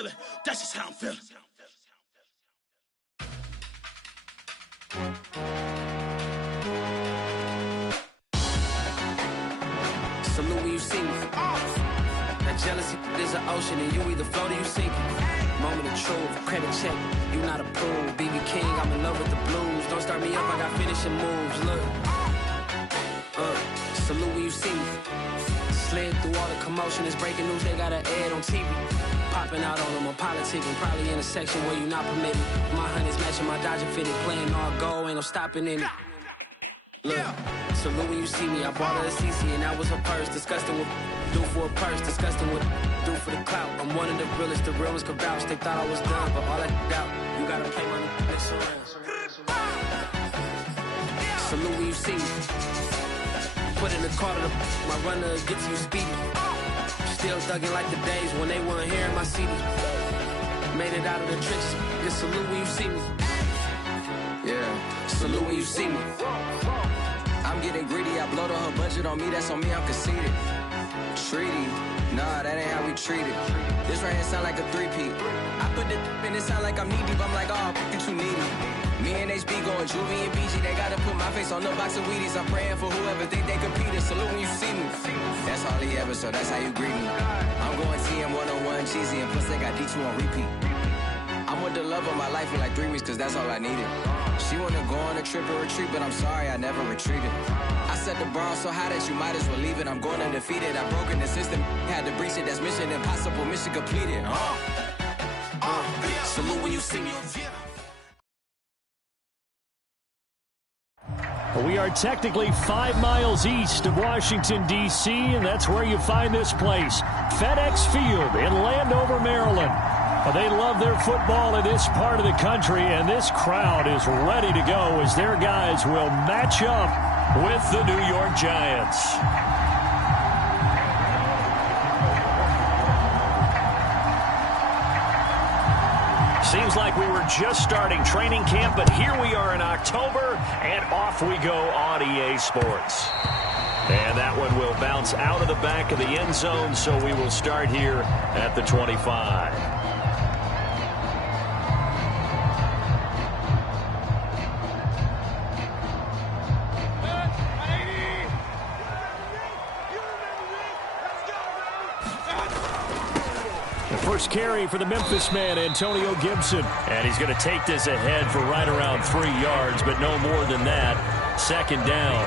feeling. That's just how I'm feeling. Salute when you see me. That jealousy is an ocean, and you either float or you sink it. Moment of truth, credit check, you not approved. BB King, I'm in love with the blues. Don't start me up, I got finishing moves. Look, salute when you see me. Slid through all the commotion, it's breaking news, they got an ad on TV. Popping out on them on politicking, probably in a section where you not permitted. My honey's matching my Dodger fitted, playing all goal, ain't no stopping in it. Look, salute when you see me, I bought her a CC and that was her purse. Disgusting with do for a purse, disgusting with do for the clout. I'm one of the realest, the realest could vouch. They thought I was done, but all I doubt, you gotta play my next around. Salute when you see me. Put in the car to my runner gets you speedy. Still thugging like the days when they weren't hearing my CD. Made it out of the trenches. Just salute when you see me. Yeah, salute when you see me. I'm getting greedy, I blowed on her budget on me, that's on me, I'm conceited. Treaty, nah, that ain't how we treat it. This right here sound like a three-peat. I put the in it sound like I'm knee-deep, I'm like, oh, you too needy. Me and HB going Juvie and BG, they gotta put my face on the box of Wheaties. I'm praying for whoever think they competed, salute when you see me. That's all he ever, so that's how you greet me. I'm going TM 101 cheesy, and plus they got D2 on repeat. I'm with the love of my life for like 3 weeks, cause that's all I needed. She wanna go on a trip or retreat, but I'm sorry, I never retreated. I set the bar so high that you might as well leave it. I'm going undefeated, I've broken the system, had to breach it, that's mission impossible, mission completed. Salute when you see me. We are technically 5 miles east of Washington, D.C., and that's where you find this place, FedEx Field in Landover, Maryland. They love their football in this part of the country, and this crowd is ready to go as their guys will match up with the New York Giants. Seems like we were just starting training camp, but here we are in October, and off we go on EA Sports. And that one will bounce out of the back of the end zone, so we will start here at the 25. First carry for the Memphis man, Antonio Gibson. And he's going to take this ahead for right around 3 yards, but no more than that. Second down.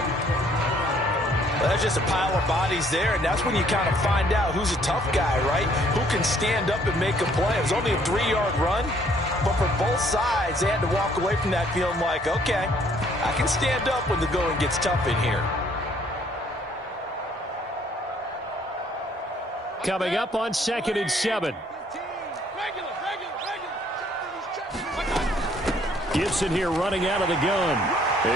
Well, there's just a pile of bodies there, and that's when you kind of find out who's a tough guy, right? Who can stand up and make a play. It was only a 3-yard run, but for both sides, they had to walk away from that feeling like, okay, I can stand up when the going gets tough in here. Coming up on 2nd and 7. Gibson here running out of the gun.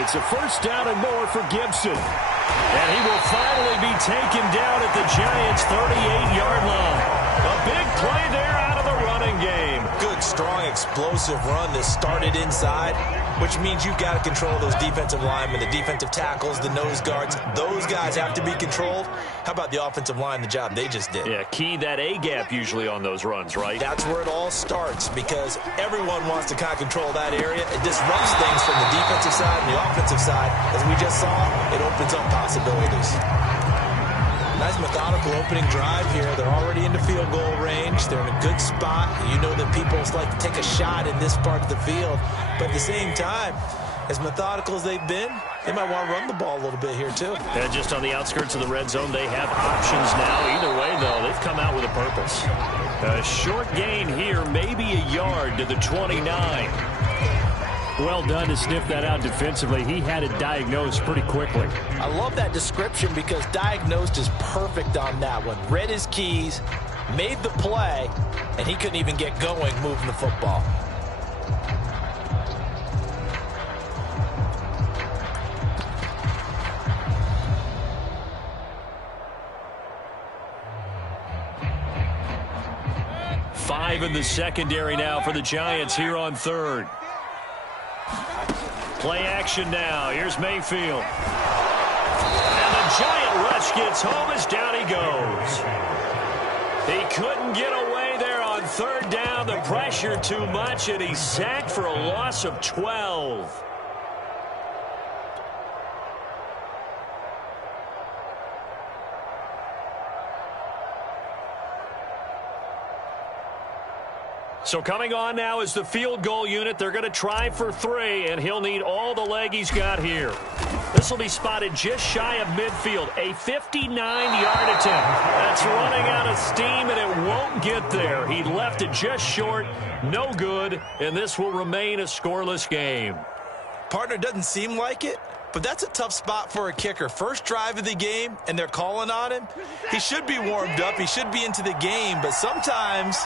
It's a first down and more for Gibson. And he will finally be taken down at the Giants' 38-yard line. A big play there out of the running game. Good, strong, explosive run that started inside, which means you've got to control those defensive linemen, the defensive tackles, the nose guards. Those guys have to be controlled. How about the offensive line, the job they just did? Yeah, key that A-gap usually on those runs, right? That's where it all starts, because everyone wants to kind of control that area. It disrupts things from the defensive side and the offensive side. As we just saw, it opens up possibilities. Nice methodical opening drive here. They're already into field goal range. They're in a good spot. You know that people like to take a shot in this part of the field. But at the same time, as methodical as they've been, they might want to run the ball a little bit here too. And just on the outskirts of the red zone, they have options now. Either way, though, they've come out with a purpose. A short gain here, maybe a yard to the 29. Well done to sniff that out defensively. He had it diagnosed pretty quickly. I love that description because diagnosed is perfect on that one. Read his keys, made the play, and he couldn't even get going moving the football. Five in the secondary now for the Giants here on 3rd. Play action now. Here's Mayfield. And the Giant rush gets home as down he goes. He couldn't get away there on third down, the pressure too much, and he's sacked for a loss of 12. So coming on now is the field goal unit. They're going to try for 3, and he'll need all the leg he's got here. This will be spotted just shy of midfield. A 59-yard attempt. That's running out of steam, and it won't get there. He left it just short. No good, and this will remain a scoreless game. Partner, doesn't seem like it, but that's a tough spot for a kicker. First drive of the game, and they're calling on him. He should be warmed up. He should be into the game, but sometimes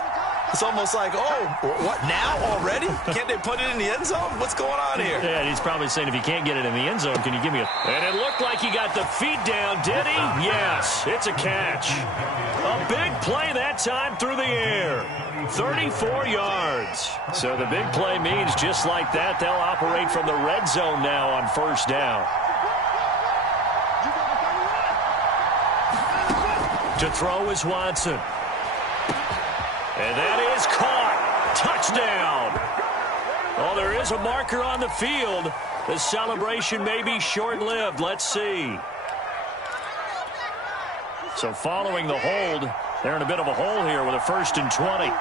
it's almost like, oh, what, now already? Can't they put it in the end zone? What's going on here? Yeah, and he's probably saying, if you can't get it in the end zone, can you give me a... And it looked like he got the feet down, did he? Yes, it's a catch. A big play that time through the air. 34 yards. So the big play means just like that, they'll operate from the red zone now on first down. To throw is Watson. And that is caught. Touchdown. Oh, there is a marker on the field. The celebration may be short-lived. Let's see. So following the hold, they're in a bit of a hole here with a 1st and 20.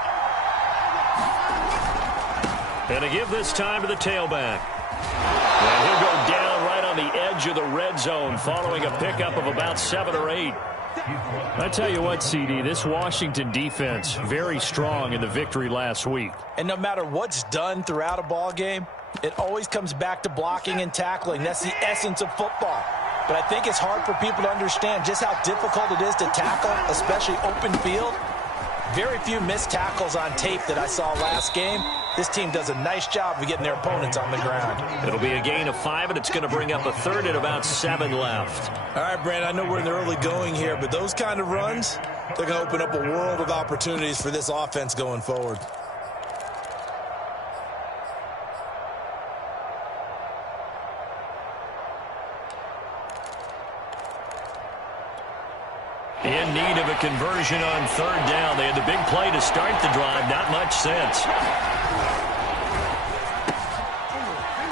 And to give this time to the tailback. And he'll go down right on the edge of the red zone following a pickup of about 7 or 8. I tell you what, CD, this Washington defense, very strong in the victory last week. And no matter what's done throughout a ball game, it always comes back to blocking and tackling. That's the essence of football. But I think it's hard for people to understand just how difficult it is to tackle, especially open field. Very few missed tackles on tape that I saw last game. This team does a nice job of getting their opponents on the ground. It'll be a gain of 5, and it's going to bring up a 3rd and about 7 left. All right, Brandon, I know we're in the early going here, but those kind of runs, they're going to open up a world of opportunities for this offense going forward. In need of a conversion on 3rd down. They had the big play to start the drive. Not much sense.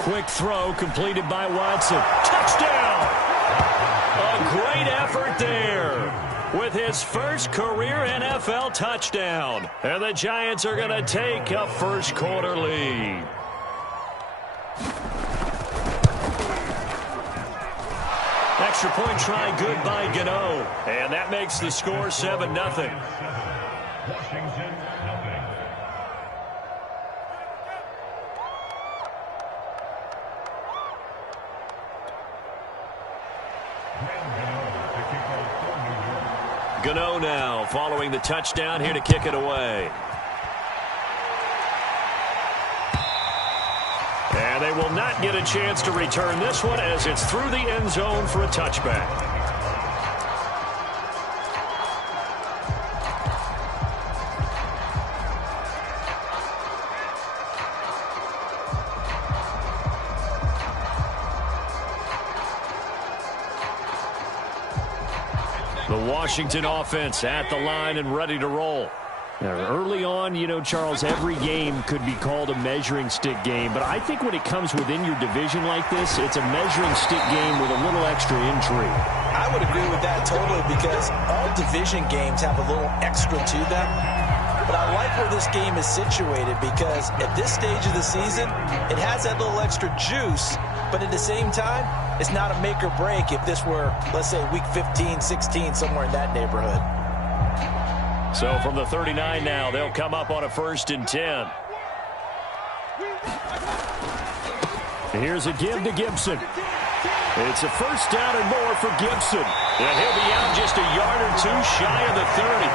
Quick throw completed by Watson. Touchdown! A great effort there with his first career NFL touchdown. And the Giants are going to take a first quarter lead. Extra point try good by Gano. And that makes the score 7-0. Gano now following the touchdown here to kick it away. And they will not get a chance to return this one as it's through the end zone for a touchback. The Washington offense at the line and ready to roll. Now, early on, you know, Charles, every game could be called a measuring stick game. But I think when it comes within your division like this, it's a measuring stick game with a little extra intrigue. I would agree with that totally because all division games have a little extra to them. But I like where this game is situated because at this stage of the season, it has that little extra juice. But at the same time, it's not a make or break if this were, let's say, week 15, 16, somewhere in that neighborhood. So from the 39 now, they'll come up on a 1st and 10. Here's a give to Gibson. It's a 1st down and more for Gibson. And he'll be out just a yard or 2 shy of the 30.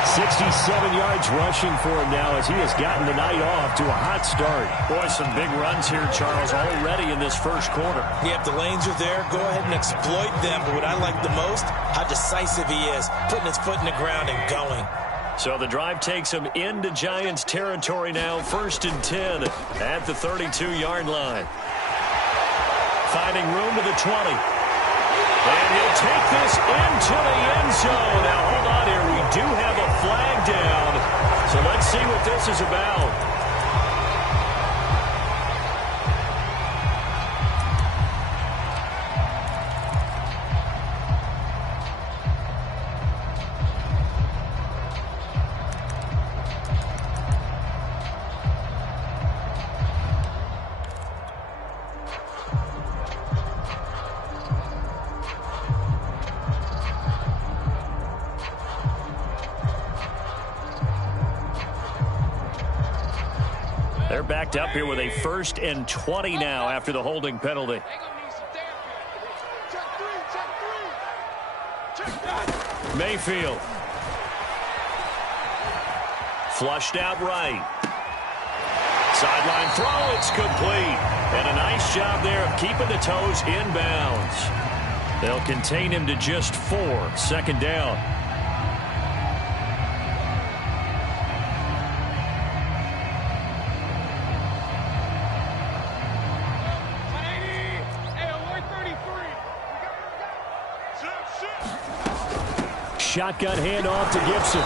67 yards rushing for him now as he has gotten the night off to a hot start. Boy, some big runs here, Charles, already in this first quarter. Yeah, if the lanes are there, go ahead and exploit them. But what I like the most, how decisive he is, putting his foot in the ground and going. So the drive takes him into Giants territory now, 1st and 10 at the 32-yard line. Finding room to the 20. And he'll take this into the end zone. Now, hold on here. We do have a flag down. So let's see what this is about. They're backed up here with a 1st and 20 now after the holding penalty. Mayfield. Flushed out right. Sideline throw, it's complete. And a nice job there of keeping the toes inbounds. They'll contain him to just 4. 2nd down. Shotgun handoff to Gibson.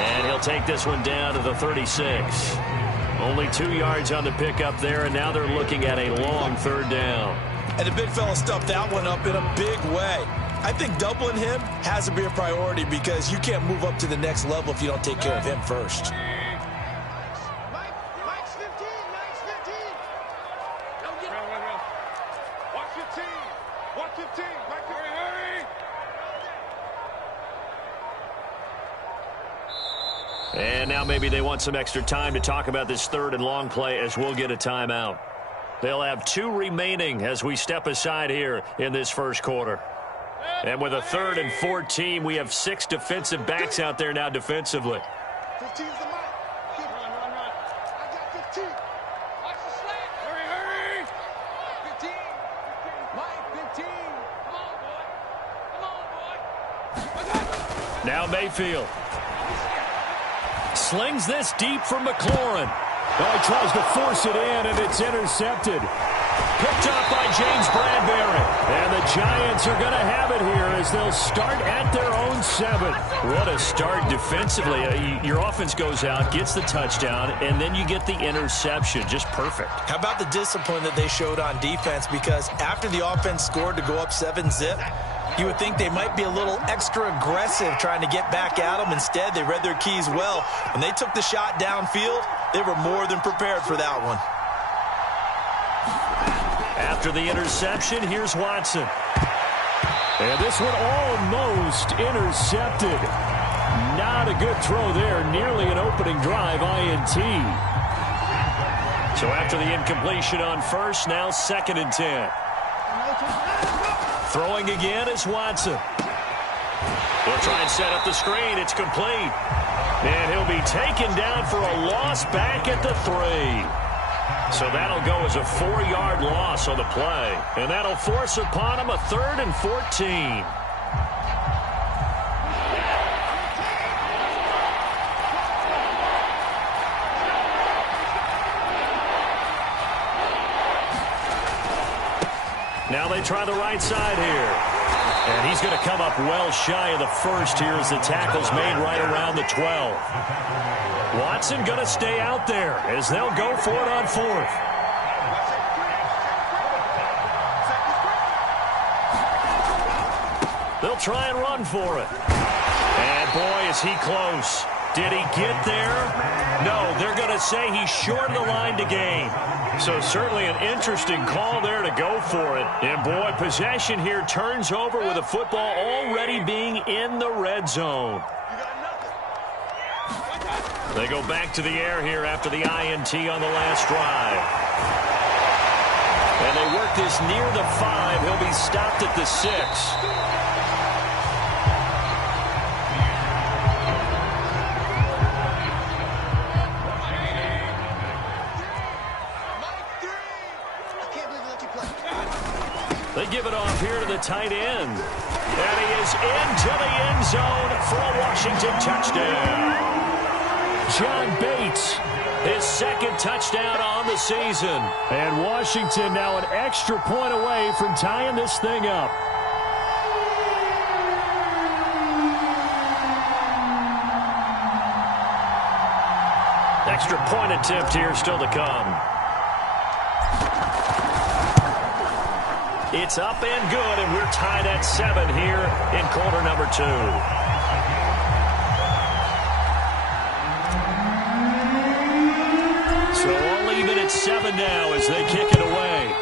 And he'll take this one down to the 36. Only 2 yards on the pickup there, and now they're looking at a long 3rd down. And the big fella stuffed that one up in a big way. I think doubling him has to be a priority because you can't move up to the next level if you don't take care of him first. Mike's 15. Watch 15. Watch 15. Mike, hurry. And now maybe they want some extra time to talk about this 3rd and long play as we'll get a timeout. They'll have 2 remaining as we step aside here in this 1st quarter. And with a 3rd and 14, we have 6 defensive backs out there now defensively. 15's the Mike. Run. I got 15. Watch the slant. Hurry. 15. Mike, 15. Come on, boy. Now Mayfield. Slings this deep for McLaurin. Oh, he tries to force it in, and it's intercepted. Picked up by James Bradbury. And the Giants are going to have it here as they'll start at their own 7. What a start defensively. Your offense goes out, gets the touchdown, and then you get the interception. Just perfect. How about the discipline that they showed on defense? Because after the offense scored to go up 7-zip, you would think they might be a little extra aggressive trying to get back at them. Instead, they read their keys well. When they took the shot downfield, they were more than prepared for that one. After the interception, here's Watson. And this one almost intercepted. Not a good throw there. Nearly an opening drive INT. So after the incompletion on 1st, now 2nd and 10. Throwing again is Watson. They'll try and set up the screen. It's complete. And he'll be taken down for a loss back at the 3. So that'll go as a 4-yard loss on the play. And that'll force upon him a 3rd and 14. Now they try the right side here. And he's going to come up well shy of the 1st here as the tackle's made right around the 12. Watson going to stay out there as they'll go for it on 4th. They'll try and run for it. And boy, is he close. Did he get there? No, they're going to say he's short of the line to gain. So certainly an interesting call there to go for it. And boy, possession here turns over with the football already being in the red zone. They go back to the air here after the INT on the last drive. And they work this near the 5. He'll be stopped at the 6. They give it off here to the tight end. And he is into the end zone for a Washington touchdown. John Bates, his 2nd touchdown on the season. And Washington now an extra point away from tying this thing up. extra point attempt here still to come. It's up and good, and we're tied at 7 here in quarter number 2. So all even at 7 now as they kick it away.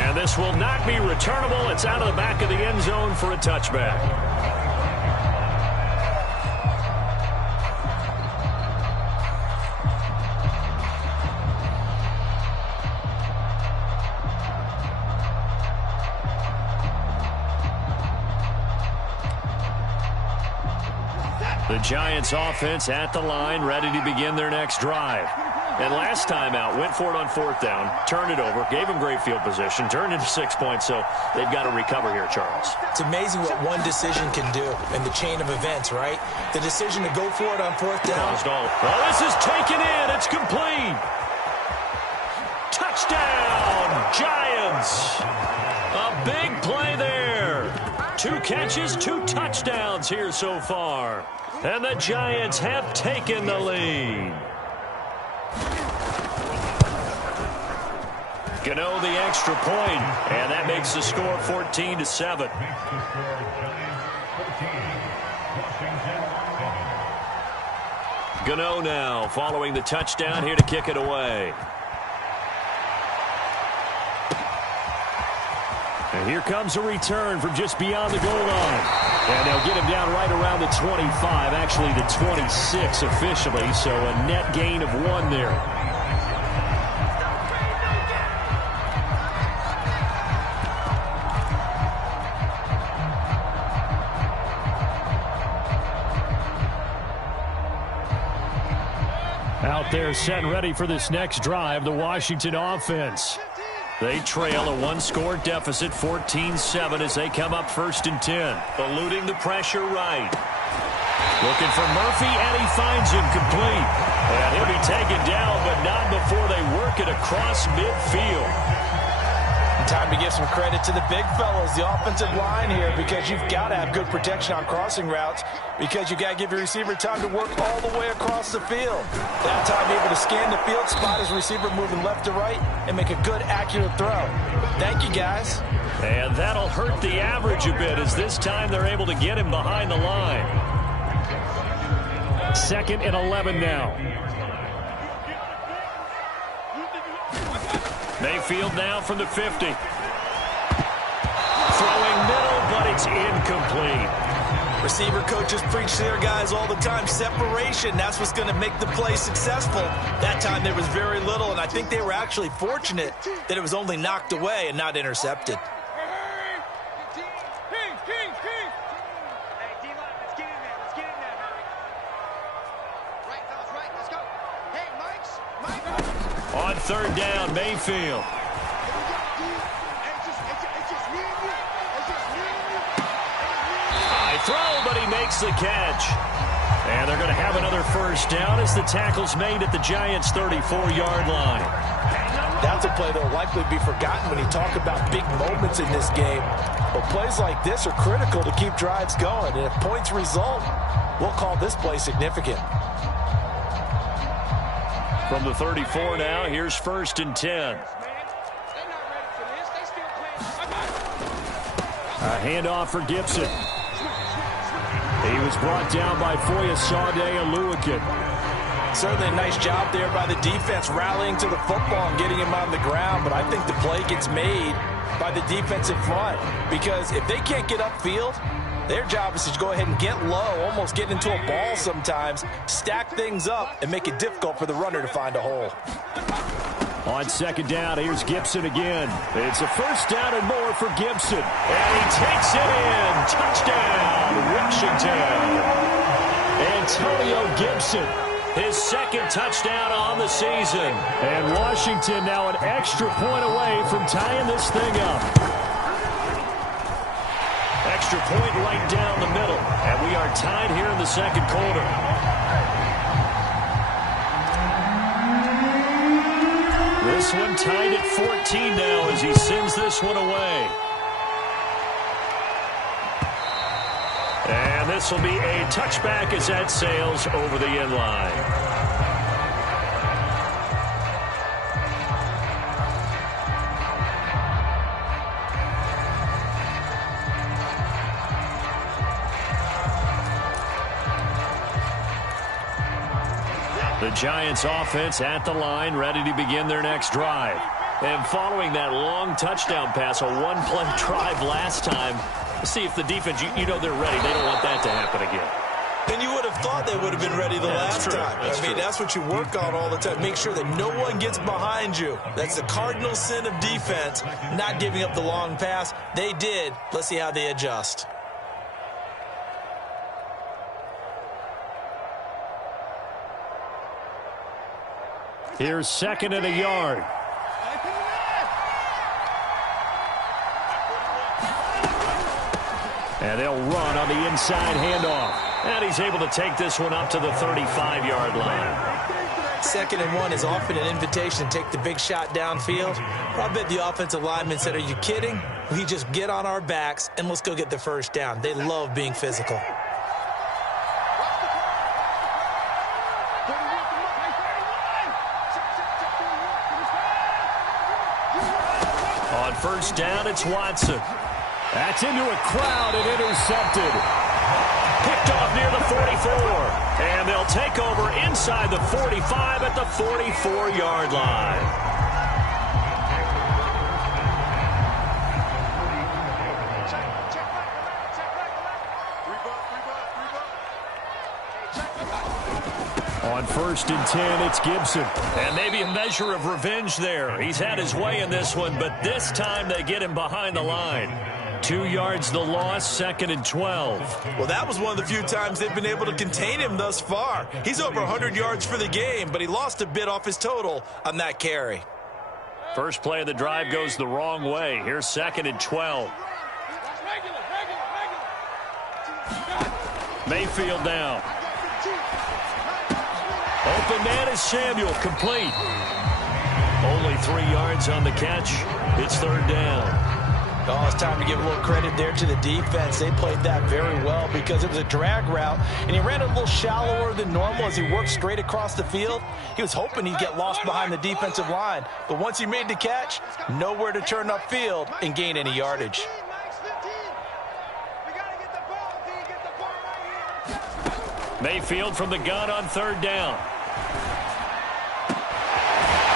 And this will not be returnable. It's out of the back of the end zone for a touchback. The Giants offense at the line, ready to begin their next drive. And last time out, went for it on 4th down, turned it over, gave them great field position, turned into 6 points, so they've got to recover here, Charles. It's amazing what one decision can do in the chain of events, right? The decision to go for it on 4th down. Well, this is taken in. It's complete. Touchdown, Giants. A big play there. 2 catches, 2 touchdowns here so far. And the Giants have taken the lead. Gano the extra point, and that makes the score 14-7. Gano now following the touchdown here to kick it away. And here comes a return from just beyond the goal line. And they'll get him down right around the 25, actually the 26 officially, so a net gain of 1 there. Out there set and ready for this next drive, the Washington offense. They trail a 1-score deficit, 14-7, as they come up 1st and 10. Eluding the pressure right. Looking for Murphy, and he finds him complete. And he'll be taken down, but not before they work it across midfield. Time to give some credit to the big fellas, the offensive line here, because you've got to have good protection on crossing routes, because you got to give your receiver time to work all the way across the field. That time able to scan the field, spot his receiver moving left to right, and make a good, accurate throw. Thank you, guys. And that'll hurt the average a bit, as this time they're able to get him behind the line. 2nd and 11 now. Mayfield now from the 50. Throwing middle, but it's incomplete. Receiver coaches preach to their guys all the time. Separation, that's what's going to make the play successful. That time there was very little, and I think they were actually fortunate that it was only knocked away and not intercepted. On 3rd down, Mayfield. High throw, but he makes the catch. And they're going to have another 1st down as the tackle's made at the Giants' 34-yard line. That's a play that will likely be forgotten when you talk about big moments in this game. But plays like this are critical to keep drives going. And if points result, we'll call this play significant. From the 34 now, here's 1st and 10. A handoff for Gibson. He was brought down by Foyesade Aluakin. Certainly a nice job there by the defense rallying to the football and getting him on the ground, but I think the play gets made by the defensive front, because if they can't get upfield, their job is to go ahead and get low, almost get into a ball sometimes, stack things up, and make it difficult for the runner to find a hole. On 2nd down, here's Gibson again. It's a 1st down and more for Gibson. And he takes it in. Touchdown, Washington. Antonio Gibson, his 2nd touchdown on the season. And Washington now an extra point away from tying this thing up. Extra point right down the middle. And we are tied here in the 2nd quarter. This one tied at 14 now as he sends this one away. And this will be a touchback as that sails over the end line. The Giants offense at the line, ready to begin their next drive. And following that long touchdown pass, a one-play drive last time, see if the defense, you know they're ready. They don't want that to happen again. And you would have thought they would have been ready the last time. That's what you work on all the time. Make sure that no one gets behind you. That's the cardinal sin of defense, not giving up the long pass. They did. Let's see how they adjust. Here's 2nd and a yard. And they'll run on the inside handoff. And he's able to take this one up to the 35-yard line. 2nd and 1 is often an invitation to take the big shot downfield. I bet the offensive lineman said, are you kidding? We just get on our backs and let's go get the first down. They love being physical. On first down, it's Watson. That's into a crowd and intercepted. Picked off near the 44. And they'll take over inside the 45 at the 44-yard line. On 1st and 10, it's Gibson. And maybe a measure of revenge there. He's had his way in this one, but this time they get him behind the line. 2 yards the loss, 2nd and 12. Well, that was one of the few times they've been able to contain him thus far. He's over 100 yards for the game, but he lost a bit off his total on that carry. First play of the drive goes the wrong way. Here's 2nd and 12. Mayfield now. Open man is Samuel, complete. Only 3 yards on the catch. It's 3rd down. Oh, it's time to give a little credit there to the defense. They played that very well because it was a drag route, and he ran a little shallower than normal as he worked straight across the field. He was hoping he'd get lost behind the defensive line, but once he made the catch, nowhere to turn upfield and gain any yardage. Mayfield from the gun on 3rd down.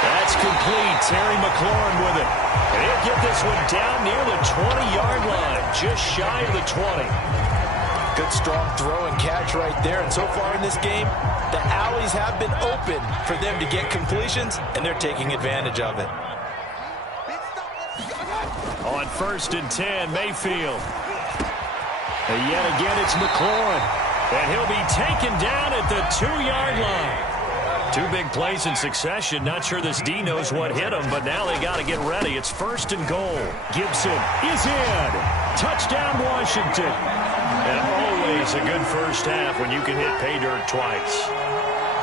That's complete. Terry McLaurin with it. And he'll get this one down near the 20-yard line, just shy of the 20. Good strong throw and catch right there. And so far in this game, the alleys have been open for them to get completions, and they're taking advantage of it. On 1st and 10, Mayfield. And yet again, it's McLaurin. And he'll be taken down at the 2-yard line. 2 big plays in succession. Not sure this D knows what hit him, but now they got to get ready. It's 1st and goal. Gibson is in. Touchdown, Washington. And always a good first half when you can hit pay dirt twice.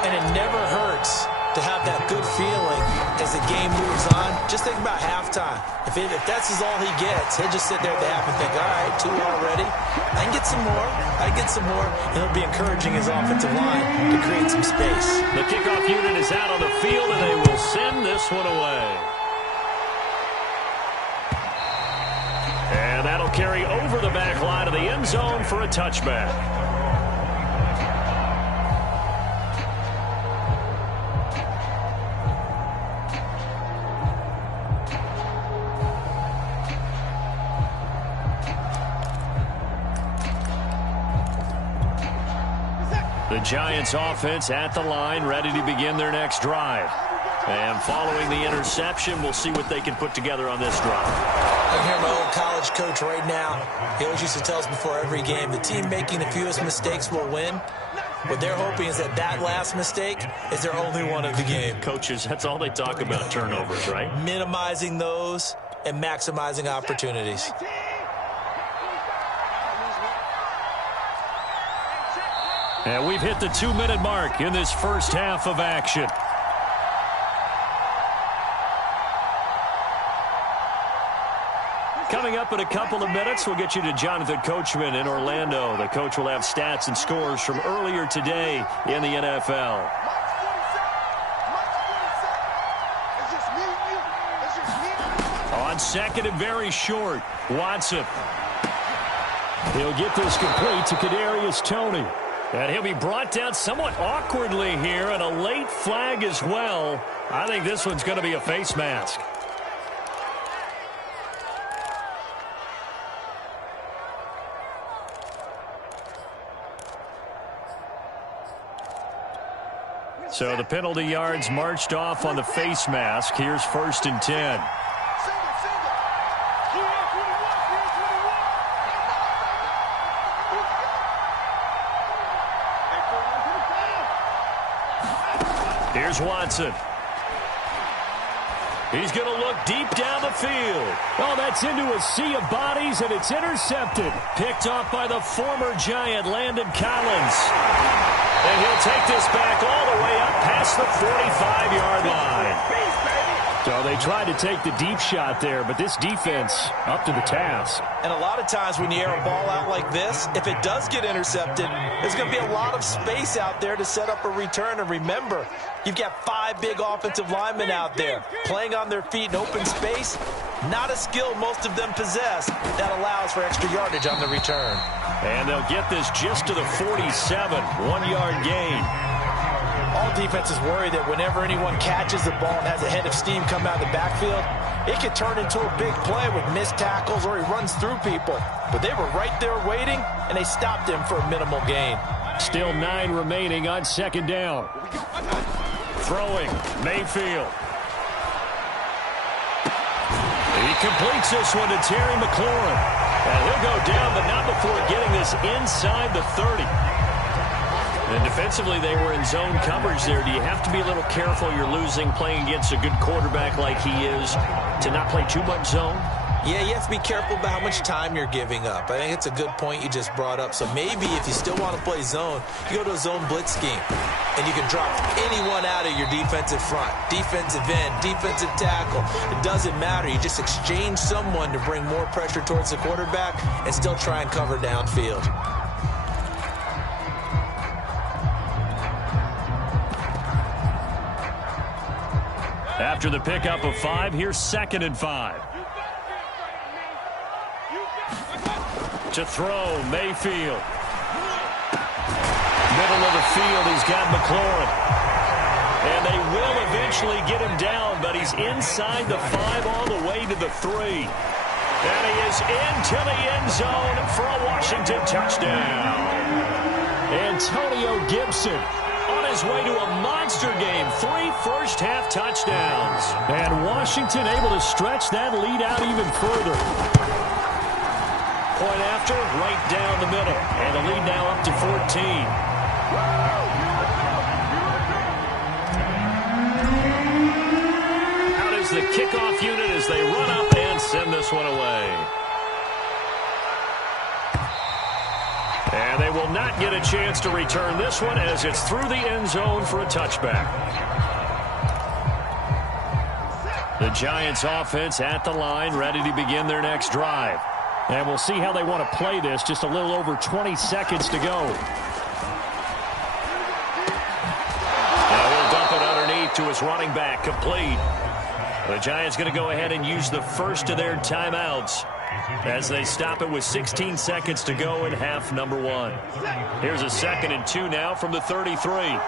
And it never hurts to have that good feeling as the game moves on. Just think about halftime. If that's all he gets, he'll just sit there at the half and think, all right, 2 already. I can get some more. I get some more. And he'll be encouraging his offensive line to create some space. The kickoff unit is out on the field, and they will send this one away. And that'll carry over the back line of the end zone for a touchback. The Giants offense at the line, ready to begin their next drive. And following the interception, we'll see what they can put together on this drive. I'm hearing my old college coach right now. He always used to tell us before every game, the team making the fewest mistakes will win. What they're hoping is that last mistake is their only one of the game. Coaches, that's all they talk about, turnovers, right? Minimizing those and maximizing opportunities. And we've hit the 2-minute mark in this first half of action. Coming up in a couple of minutes, we'll get you to Jonathan Coachman in Orlando. The coach will have stats and scores from earlier today in the NFL. On second and very short, Watson. He'll get this complete to Kadarius Toney. And he'll be brought down somewhat awkwardly here, and a late flag as well. I think this one's going to be a face mask. So the penalty yards marched off on the face mask. Here's 1st and 10. Here's Watson. He's going to look deep down the field. Oh, that's into a sea of bodies, and it's intercepted. Picked off by the former Giant, Landon Collins. And he'll take this back all the way up past the 45-yard line. So they tried to take the deep shot there, but this defense up to the task. And a lot of times when you air a ball out like this, if it does get intercepted, there's going to be a lot of space out there to set up a return. And remember, you've got 5 big offensive linemen out there playing on their feet in open space. Not a skill most of them possess that allows for extra yardage on the return. And they'll get this just to the 47, 1-yard gain. All defenses worry that whenever anyone catches the ball and has a head of steam come out of the backfield, it could turn into a big play with missed tackles or he runs through people. But they were right there waiting, and they stopped him for a minimal gain. Still 9 remaining on 2nd down. Throwing, Mayfield. He completes this one to Terry McLaurin. And he'll go down, but not before getting this inside the 30. And defensively, they were in zone coverage there. Do you have to be a little careful? You're losing, playing against a good quarterback like he is, to not play too much zone? Yeah, you have to be careful about how much time you're giving up. I think it's a good point you just brought up. So maybe if you still want to play zone, you go to a zone blitz scheme. And you can drop anyone out of your defensive front. Defensive end, defensive tackle. It doesn't matter. You just exchange someone to bring more pressure towards the quarterback and still try and cover downfield. After the pickup of 5, here's 2nd and 5. To throw, Mayfield. Middle of the field, he's got McLaurin. And they will eventually get him down, but he's inside the 5 all the way to the 3. And he is into the end zone for a Washington touchdown. Antonio Gibson on his way to a monster game. 3 first-half touchdowns. And Washington able to stretch that lead out even further. Point after, right down the middle. And the lead now up to 14. Out is the kickoff unit as they run up and send this one away. And they will not get a chance to return this one as it's through the end zone for a touchback. The Giants offense at the line, ready to begin their next drive. And we'll see how they want to play this. Just a little over 20 seconds to go. Now he'll dump it underneath to his running back, complete. The Giants going to go ahead and use the first of their timeouts as they stop it with 16 seconds to go in half number 1. Here's a 2nd and 2 now from the 33.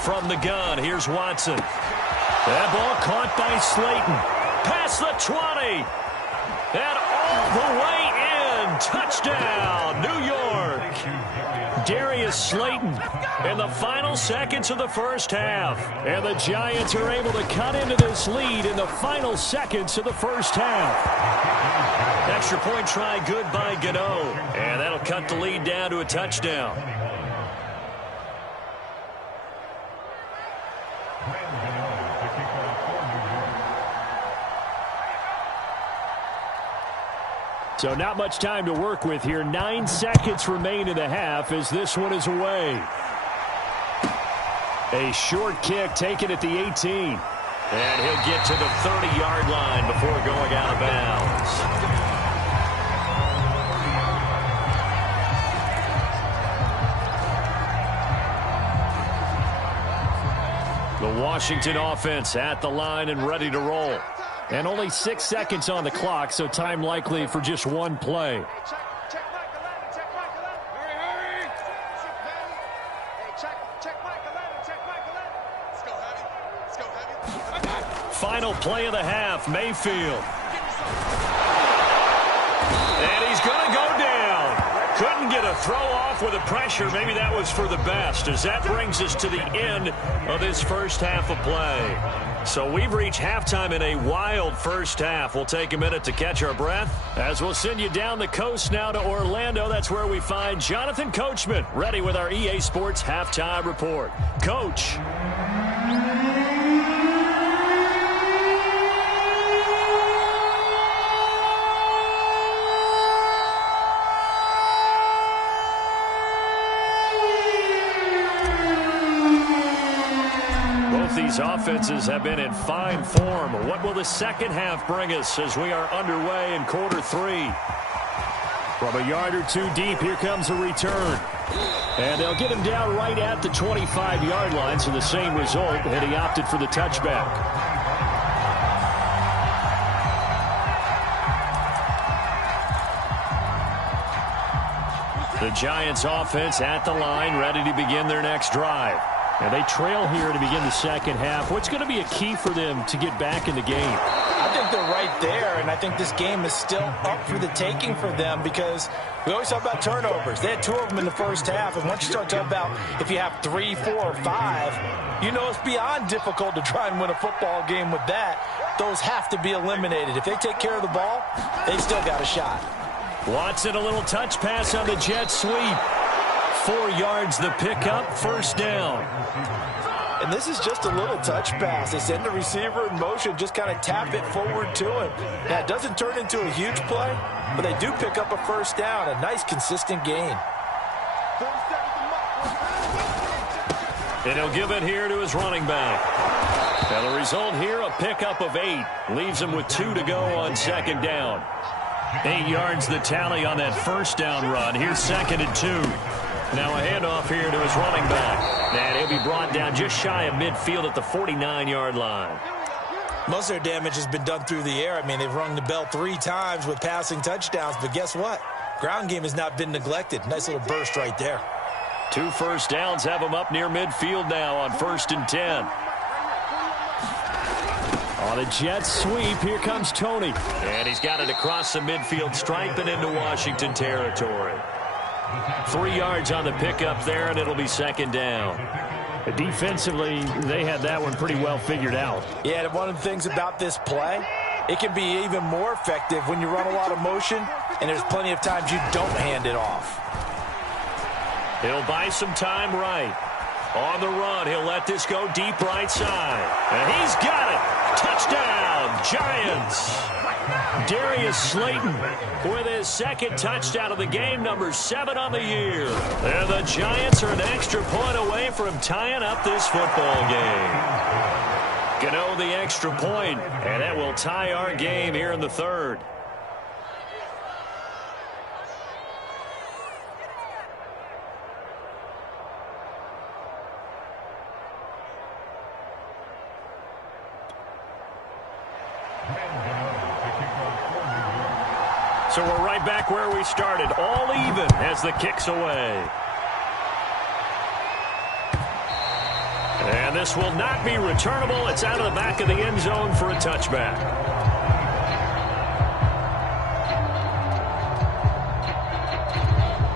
From the gun, here's Watson. That ball caught by Slayton. Past the 20. And all the way in. Touchdown, New York. Darius Slayton in the final seconds of the first half. And the Giants are able to cut into this lead in the final seconds of the first half. Extra point try good by Gano. And that'll cut the lead down to a touchdown. So not much time to work with here. 9 seconds remain in the half as this one is away. A short kick taken at the 18. And he'll get to the 30-yard line before going out of bounds. The Washington offense at the line and ready to roll. And only 6 seconds on the clock, so time likely for just one play. Final play of the half, Mayfield. And he's going to go down. Couldn't get a throw off with the pressure. Maybe that was for the best, as that brings us to the end of this first half of play. So we've reached halftime in a wild first half. We'll take a minute to catch our breath as we'll send you down the coast now to Orlando. That's where we find Jonathan Coachman, ready with our EA Sports halftime report. Coach. These offenses have been in fine form. What will the second half bring us as we are underway in quarter three? From a yard or two deep, here comes a return. And they'll get him down right at the 25-yard line, so the same result, and he opted for the touchback. The Giants offense at the line, ready to begin their next drive. And they trail here to begin the second half. What's going to be a key for them to get back in the game? I think they're right there, and I think this game is still up for the taking for them because we always talk about turnovers. They had 2 of them in the first half, and once you start talking about if you have 3, 4, or 5, you know it's beyond difficult to try and win a football game with that. Those have to be eliminated. If they take care of the ball, they've still got a shot. Watson, a little touch pass on the jet sweep. 4 yards the pickup, first down. And this is just a little touch pass. They send the receiver in motion, just kind of tap it forward to him. That doesn't turn into a huge play, but they do pick up a first down, a nice consistent gain. And he'll give it here to his running back. Now the result here, a pickup of 8. Leaves him with 2 to go on second down. 8 yards the tally on that first down run. Here's 2nd and 2. Now a handoff here to his running back. And he'll be brought down just shy of midfield at the 49-yard line. Most of their damage has been done through the air. I mean, they've rung the bell 3 times with passing touchdowns. But guess what? Ground game has not been neglected. Nice little burst right there. 2 first downs have him up near midfield now on 1st and 10. On a jet sweep, here comes Tony. And he's got it across the midfield stripe and into Washington territory. 3 yards on the pickup there, and it'll be second down. Defensively, they had that one pretty well figured out. Yeah, and one of the things about this play, it can be even more effective when you run a lot of motion, and there's plenty of times you don't hand it off. He'll buy some time right. On the run, he'll let this go deep right side. And he's got it. Touchdown, Giants. Darius Slayton with his 2nd touchdown of the game, number 7 on the year. And the Giants are an extra point away from tying up this football game. Gano the extra point, and that will tie our game here in the 3rd. So we're right back where we started, all even as the kick's away. And this will not be returnable. It's out of the back of the end zone for a touchback.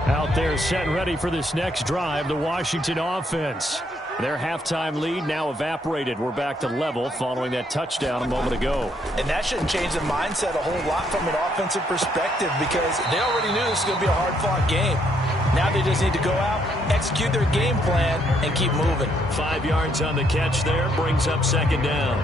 Out there set and ready for this next drive, the Washington offense. Their halftime lead now evaporated. We're back to level following that touchdown a moment ago. And that shouldn't change the mindset a whole lot from an offensive perspective because they already knew this was going to be a hard-fought game. Now they just need to go out, execute their game plan, and keep moving. 5 yards on the catch there, brings up second down.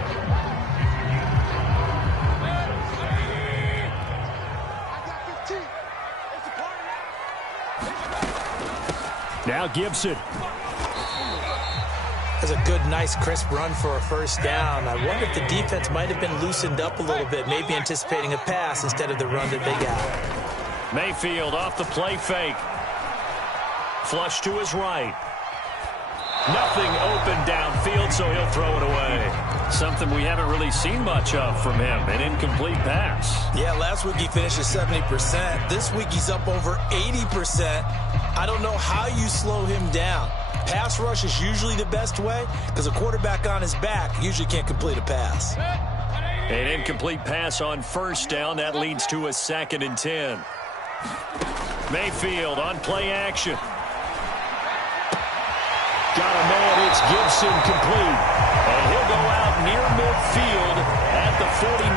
Now Gibson. That's a good, nice, crisp run for a first down. I wonder if the defense might have been loosened up a little bit, maybe anticipating a pass instead of the run that they got. Mayfield off the play fake. Flush to his right. Nothing open downfield, so he'll throw it away. Something we haven't really seen much of from him, an incomplete pass. Yeah, last week he finished at 70%. This week he's up over 80%. I don't know how you slow him down. Pass rush is usually the best way because a quarterback on his back usually can't complete a pass. An incomplete pass on first down. That leads to a 2nd and 10. Mayfield on play action. Got a man, it's Gibson, complete. And he'll go out near midfield at the 49.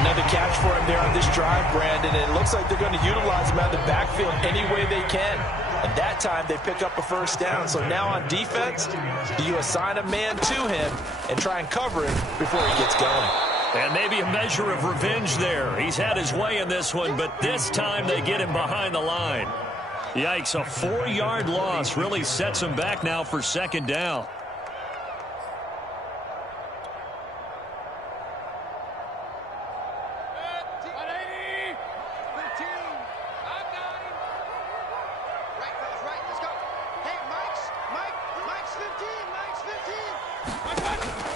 Another catch for him there on this drive, Brandon, and it looks like they're going to utilize him out of the backfield any way they can. And that time they pick up a first down. So now on defense, do you assign a man to him and try and cover him before he gets going? And maybe a measure of revenge there. He's had his way in this one, but this time they get him behind the line. Yikes, a 4-yard loss really sets him back now for 2nd down.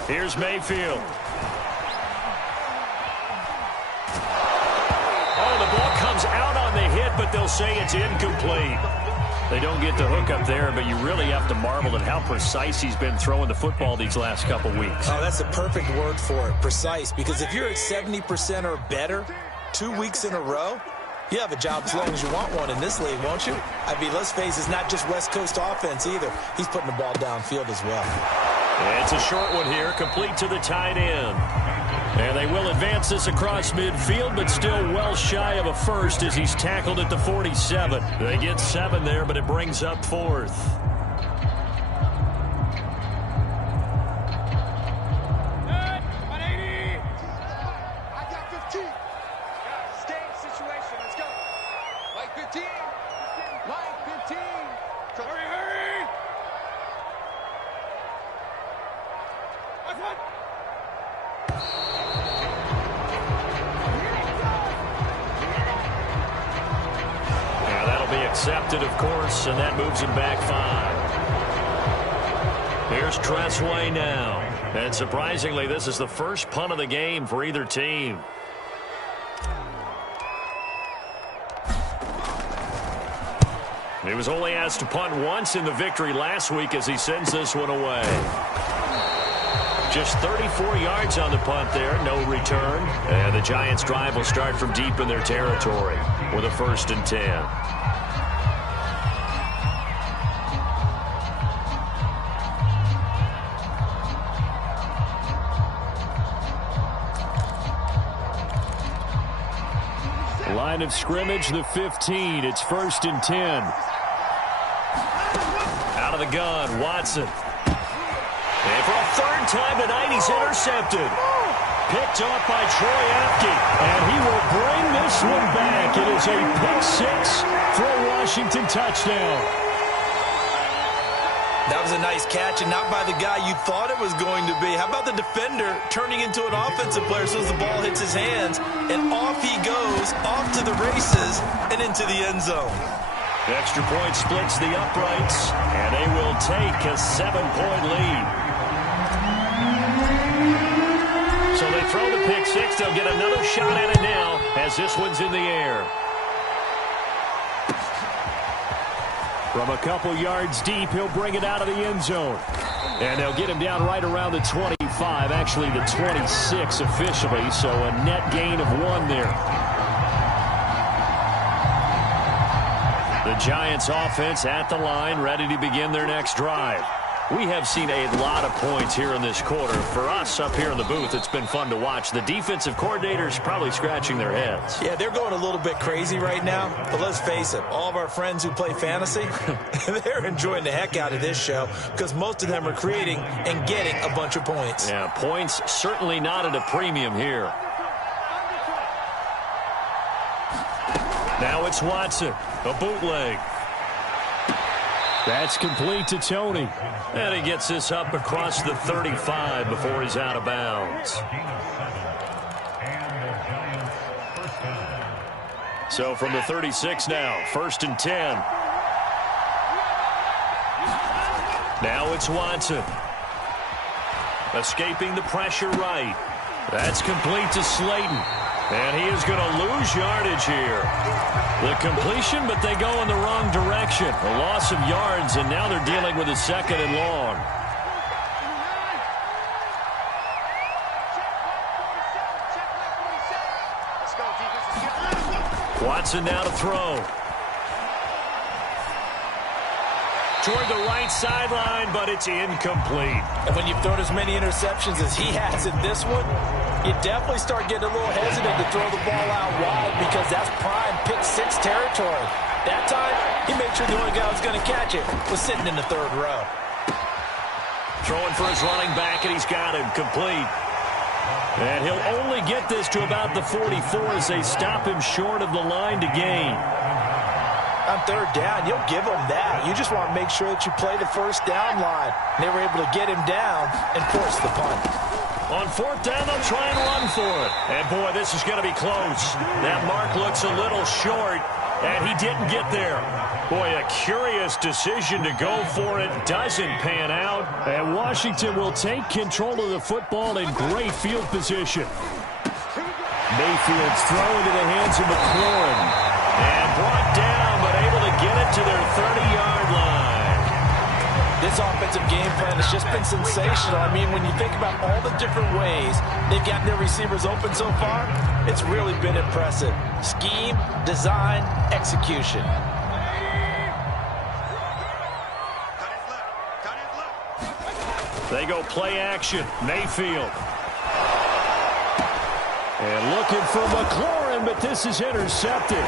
Here's Mayfield. Oh, the ball comes out on the hit, but they'll say it's incomplete. They don't get the hook up there, but you really have to marvel at how precise he's been throwing the football these last couple weeks. Oh, that's the perfect word for it, precise, because if you're at 70% or better 2 weeks in a row, you have a job as long as you want one in this league, won't you? I mean, let's face it, it's not just West Coast offense either. He's putting the ball downfield as well. It's a short one here, complete to the tight end. And they will advance this across midfield, but still well shy of a first as he's tackled at the 47. They get 7 there, but it brings up 4th. I got 15. Stay in situation. Let's go. Like 15. Like 15. Hurry, hurry. That's one. Accepted, of course, and that moves him back 5. Here's Tressway now. And surprisingly, this is the first punt of the game for either team. He was only asked to punt once in the victory last week as he sends this one away. Just 34 yards on the punt there, no return. And the Giants' drive will start from deep in their territory with a 1st and 10. Line of scrimmage, the 15. It's 1st and 10. Out of the gun, Watson. And for a 3rd time tonight, he's intercepted. Picked off by Troy Apke. And he will bring this one back. It is a pick-6 for a Washington touchdown. That was a nice catch, and not by the guy you thought it was going to be. How about the defender turning into an offensive player as soon as the ball hits his hands, and off he goes, off to the races, and into the end zone. The extra point splits the uprights, and they will take a 7-point lead. So they throw the pick-6. They'll get another shot at it now as this one's in the air. From a couple yards deep, he'll bring it out of the end zone. And they'll get him down right around the 25, actually the 26 officially, so a net gain of 1 there. The Giants offense at the line, ready to begin their next drive. We have seen a lot of points here in this quarter. For us up here in the booth, it's been fun to watch. The defensive coordinators probably scratching their heads. Yeah, they're going a little bit crazy right now. But let's face it, all of our friends who play fantasy, they're enjoying the heck out of this show because most of them are creating and getting a bunch of points. Yeah, points certainly not at a premium here. Now it's Watson, a bootleg. That's complete to Tony. And he gets this up across the 35 before he's out of bounds. So from the 36 now, 1st and 10. Now it's Watson. Escaping the pressure right. That's complete to Slayton. And he is going to lose yardage here. The completion, but they go in the wrong direction. A loss of yards, and now they're dealing with a 2nd and long. Watson now to throw. Toward the right sideline, but it's incomplete. And when you've thrown as many interceptions as he has in this one, you definitely start getting a little hesitant to throw the ball out wide because that's prime pick-6 territory. That time, he made sure the only guy who was going to catch it was sitting in the 3rd row. Throwing for his running back, and he's got him complete. And he'll only get this to about the 44 as they stop him short of the line to gain. On 3rd down, you'll give him that. You just want to make sure that you play the 1st down line. They were able to get him down and force the punt. On 4th down, they'll try and run for it. And, boy, this is going to be close. That mark looks a little short, and he didn't get there. Boy, a curious decision to go for it. Doesn't pan out. And Washington will take control of the football in great field position. Mayfield's throw into the hands of McLaurin. And brought down, but able to get it to their 30-yard line. This offensive game plan has just been sensational. I mean, when you think about all the different ways they've gotten their receivers open so far, it's really been impressive. Scheme, design, execution. They go play action. Mayfield. And looking for McLaurin, but this is intercepted.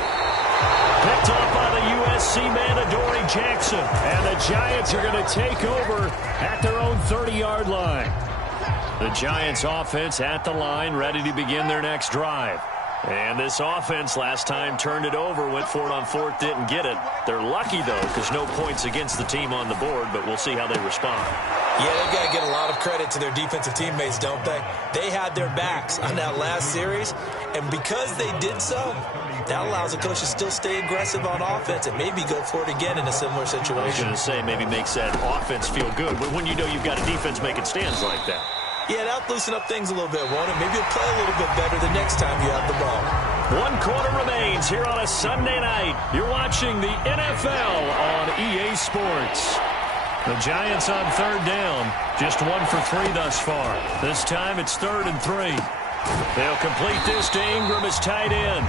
Picked off by the USC man, Adoree Jackson. And the Giants are going to take over at their own 30-yard line. The Giants offense at the line, ready to begin their next drive. And this offense last time turned it over, went for it on 4th, didn't get it. They're lucky, though, because no points against the team on the board, but we'll see how they respond. Yeah, they've got to get a lot of credit to their defensive teammates, don't they? They had their backs on that last series, and because they did so, that allows the coach to still stay aggressive on offense and maybe go for it again in a similar situation. I was going to say, maybe makes that offense feel good, but when you know you've got a defense making stands like that. Yeah, that'll loosen up things a little bit, won't it? Maybe you'll play a little bit better the next time you have the ball. 1 quarter remains here on a Sunday night. You're watching the NFL on EA Sports. The Giants on 3rd down. Just 1 for 3 thus far. This time it's 3rd and 3. They'll complete this to Ingram as tight end.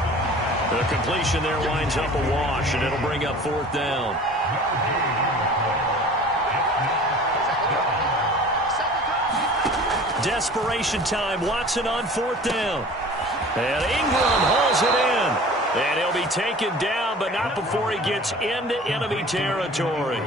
The completion there winds up a wash, and it'll bring up 4th down. Desperation time. Watson on 4th down. And Ingram hauls it in. And he'll be taken down, but not before he gets into enemy territory.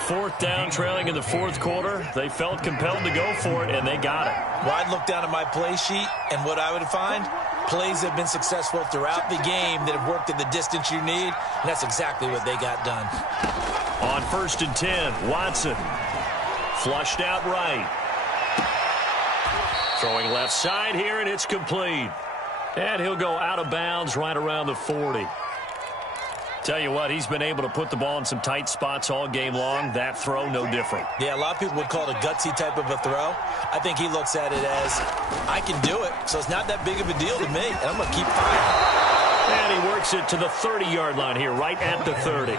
4th down, trailing in the 4th quarter. They felt compelled to go for it, and they got it. Well, I'd look down at my play sheet, and what I would find, plays have been successful throughout the game that have worked in the distance you need, and that's exactly what they got done. On 1st and 10, Watson. Flushed out right. Throwing left side here, and it's complete. And he'll go out of bounds right around the 40. Tell you what, he's been able to put the ball in some tight spots all game long. That throw, no different. Yeah, a lot of people would call it a gutsy type of a throw. I think he looks at it as, I can do it, so it's not that big of a deal to me, and I'm going to keep firing. And he works it to the 30-yard line here, right at the 30.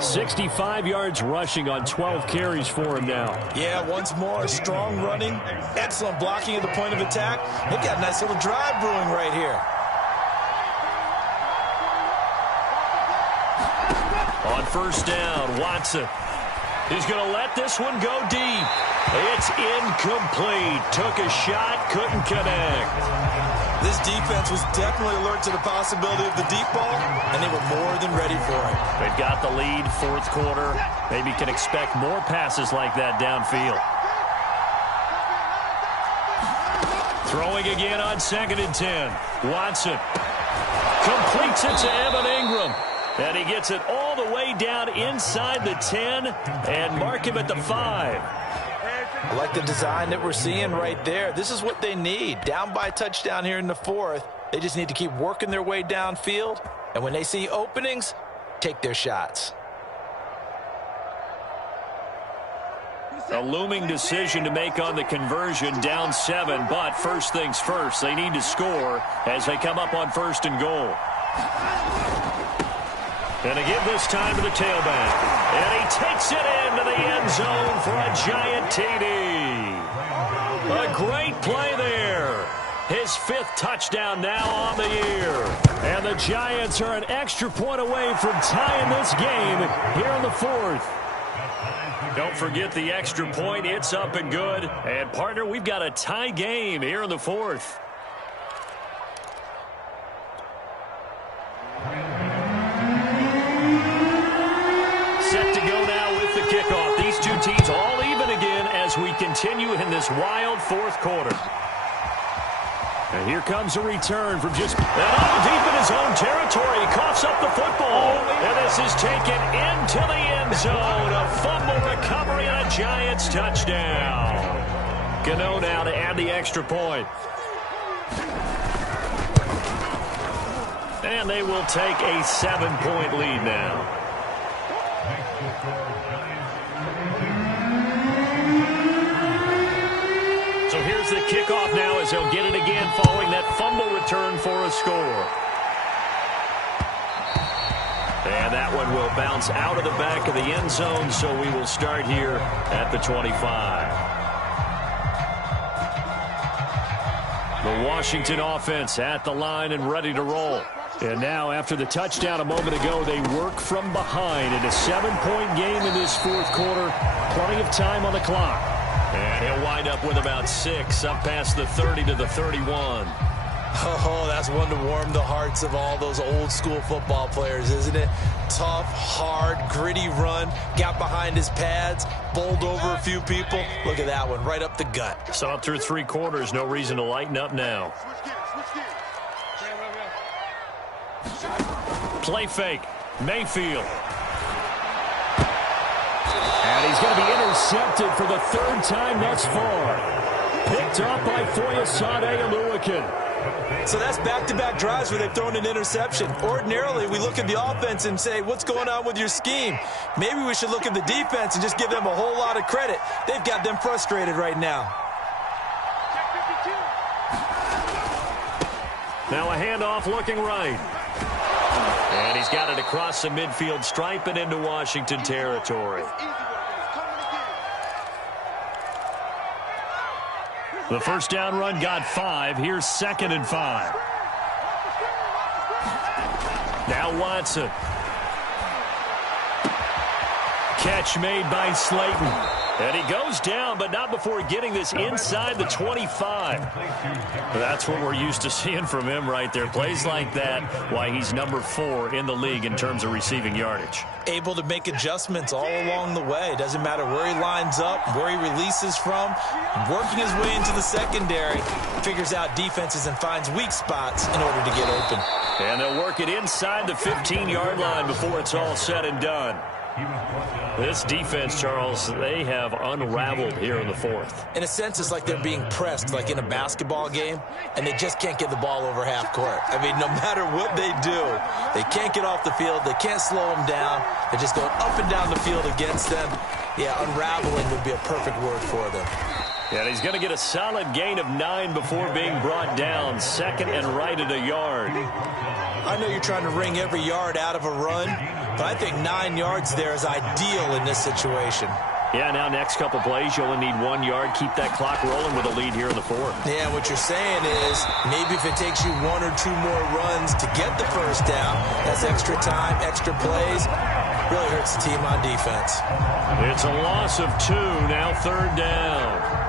65 yards rushing on 12 carries for him now. Yeah, once more, strong running, excellent blocking at the point of attack. They've got a nice little drive brewing right here. On 1st down, Watson. He's going to let this one go deep. It's incomplete. Took a shot, couldn't connect. This defense was definitely alert to the possibility of the deep ball, and they were more than ready for it. They've got the lead, 4th quarter. Maybe can expect more passes like that downfield. Throwing again on 2nd and 10. Watson completes it to Evan Ingram. And he gets it all the way down inside the 10 and mark him at the 5. I like the design that we're seeing right there. This is what they need. Down by a touchdown here in the 4th. They just need to keep working their way downfield. And when they see openings, take their shots. A looming decision to make on the conversion, down 7. But first things first, they need to score as they come up on 1st and goal. And to give this time to the tailback. And he takes it into the end zone for a giant TD. A great play there. His 5th touchdown now on the year. And the Giants are an extra point away from tying this game here in the 4th. Don't forget the extra point. It's up and good. And, partner, we've got a tie game here in the 4th. Set to go now with the kickoff. These two teams all even again as we continue in this wild 4th quarter. And here comes a return from just deep in his own territory. He coughs up the football. And this is taken into the end zone. A fumble recovery and a Giants touchdown. Gano now to add the extra point. And they will take a 7-point lead now. So here's the kickoff now as they'll get it again following that fumble return for a score. And that one will bounce out of the back of the end zone, so we will start here at the 25. The Washington offense at the line and ready to roll. And now, after the touchdown a moment ago, they work from behind in a 7-point game in this 4th quarter. Plenty of time on the clock. And he'll wind up with about 6, up past the 30 to the 31. Oh, that's one to warm the hearts of all those old school football players, isn't it? Tough, hard, gritty run, got behind his pads, bowled over a few people. Look at that one, right up the gut. So up through 3 quarters, no reason to lighten up now. Play fake, Mayfield. And he's going to be intercepted for the 3rd time thus far. Picked up by Foyesade Oluwakin. So that's back-to-back drives where they've thrown an interception. Ordinarily, we look at the offense and say, what's going on with your scheme? Maybe we should look at the defense and just give them a whole lot of credit. They've got them frustrated right now. Now a handoff looking right. And he's got it across the midfield stripe and into Washington territory. The first down run got 5. Here's 2nd and 5. Now Watson. Catch made by Slayton. And he goes down, but not before getting this inside the 25. That's what we're used to seeing from him right there. Plays like that, why he's number 4 in the league in terms of receiving yardage. Able to make adjustments all along the way. Doesn't matter where he lines up, where he releases from. Working his way into the secondary, figures out defenses and finds weak spots in order to get open. And they'll work it inside the 15-yard line before it's all said and done. This defense, Charles, they have unraveled here in the 4th. In a sense, it's like they're being pressed, like in a basketball game, and they just can't get the ball over half court. I mean, no matter what they do, they can't get off the field. They can't slow them down. They're just going up and down the field against them. Yeah, unraveling would be a perfect word for them. And he's going to get a solid gain of 9 before being brought down. 2nd and right at a yard. I know you're trying to wring every yard out of a run, but I think 9 yards there is ideal in this situation. Yeah, now next couple plays, you only need 1 yard. Keep that clock rolling with a lead here in the 4th. Yeah, what you're saying is maybe if it takes you 1 or 2 more runs to get the first down, that's extra time, extra plays. Really hurts the team on defense. It's a loss of 2, now 3rd down.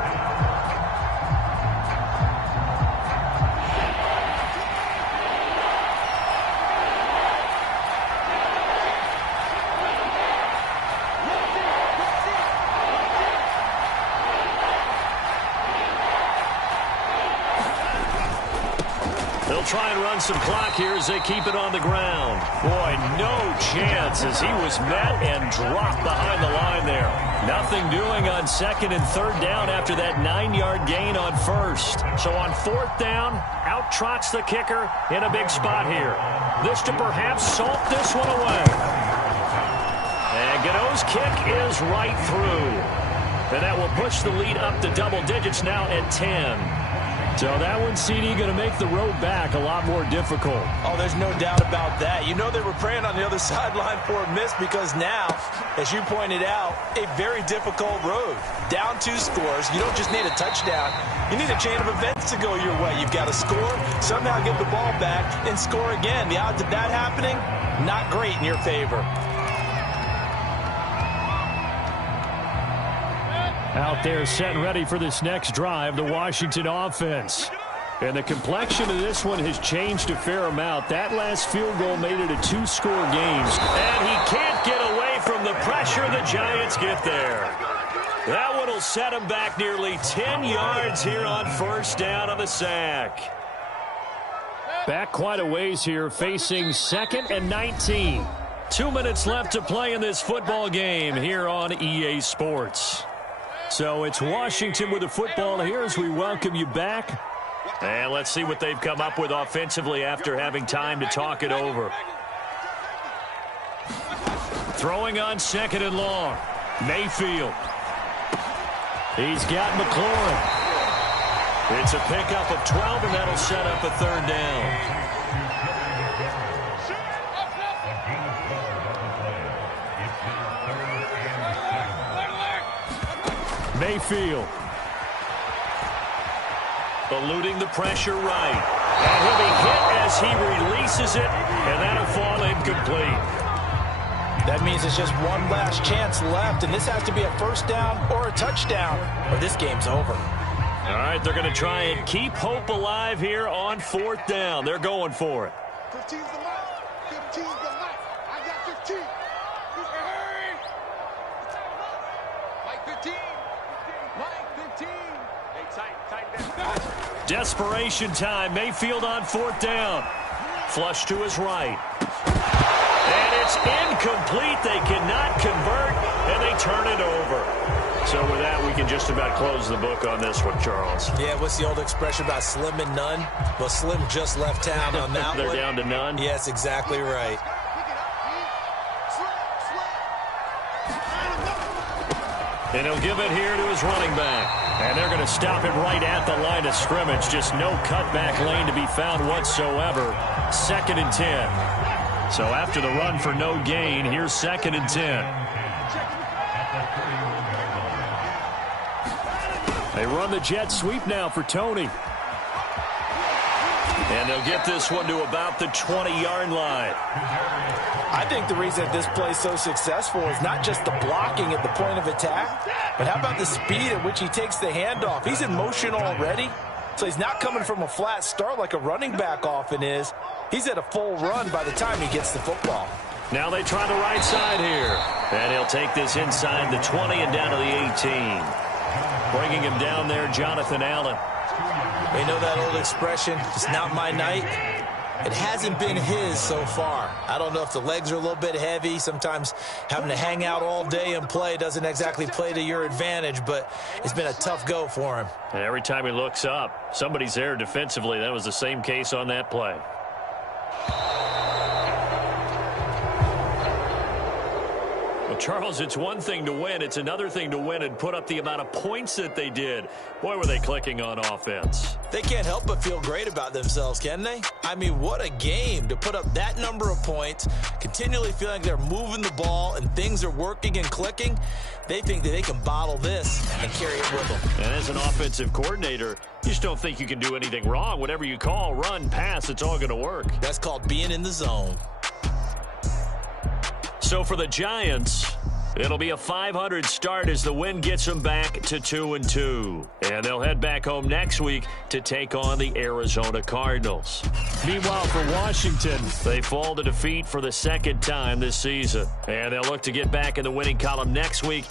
try and run some clock here as they keep it on the ground. Boy, no chance as he was met and dropped behind the line there. Nothing doing on 2nd and 3rd down after that 9-yard gain on 1st. So on 4th down, out trots the kicker in a big spot here. This to perhaps salt this one away. And Gano's kick is right through. And that will push the lead up to double digits now at 10. So that one, CD, going to make the road back a lot more difficult. Oh, there's no doubt about that. You know they were praying on the other sideline for a miss because now, as you pointed out, a very difficult road. Down 2 scores. You don't just need a touchdown. You need a chain of events to go your way. You've got to score, somehow get the ball back, and score again. The odds of that happening, not great in your favor. Out there set and ready for this next drive, the Washington offense. And the complexion of this one has changed a fair amount. That last field goal made it a 2-score game. And he can't get away from the pressure. The Giants get there. That one will set him back nearly 10 yards here on 1st down on the sack. Back quite a ways here, facing 2nd and 19. 2 minutes left to play in this football game here on EA Sports. So it's Washington with the football here as we welcome you back. And let's see what they've come up with offensively after having time to talk it over. Throwing on 2nd and long. Mayfield. He's got McLaurin. It's a pickup of 12, and that'll set up a 3rd down. Mayfield. Eluding the pressure right. And he'll be hit as he releases it, and that'll fall incomplete. That means it's just one last chance left, and this has to be a 1st down or a touchdown, or this game's over. All right, they're going to try and keep hope alive here on 4th down. They're going for it. 15's the mark. 15's the mark. I got 15. Hurry! Like 15. Like 15. Hey, tight that. Desperation time. Mayfield on 4th down. Flush to his right. And it's incomplete. They cannot convert, and they turn it over. So with that, we can just about close the book on this one, Charles. Yeah, what's the old expression about slim and none? Well, Slim just left town on that They're one. down to none? Yes, exactly right. And he'll give it here to his running back. And they're going to stop it right at the line of scrimmage. Just no cutback lane to be found whatsoever. 2nd and 10. So after the run for no gain, here's 2nd and 10. They run the jet sweep now for Tony. And they'll get this one to about the 20-yard line. I think the reason that this play is so successful is not just the blocking at the point of attack, but how about the speed at which he takes the handoff? He's in motion already, so he's not coming from a flat start like a running back often is. He's at a full run by the time he gets the football. Now they try the right side here. And he'll take this inside the 20 and down to the 18. Bringing him down there, Jonathan Allen. You know that old expression, it's not my night? It hasn't been his so far. I don't know if the legs are a little bit heavy. Sometimes having to hang out all day and play doesn't exactly play to your advantage, but it's been a tough go for him. And every time he looks up, somebody's there defensively. That was the same case on that play. Well, Charles, it's one thing to win. It's another thing to win and put up the amount of points that they did. Boy, were they clicking on offense. They can't help but feel great about themselves, can they? I mean, what a game to put up that number of points, continually feeling like they're moving the ball and things are working and clicking. They think that they can bottle this and carry it with them. And as an offensive coordinator, you just don't think you can do anything wrong. Whatever you call, run, pass, it's all going to work. That's called being in the zone. So for the Giants, it'll be a .500 start as the win gets them back to 2-2. And they'll head back home next week to take on the Arizona Cardinals. Meanwhile, for Washington, they fall to defeat for the second time this season. And they'll look to get back in the winning column next week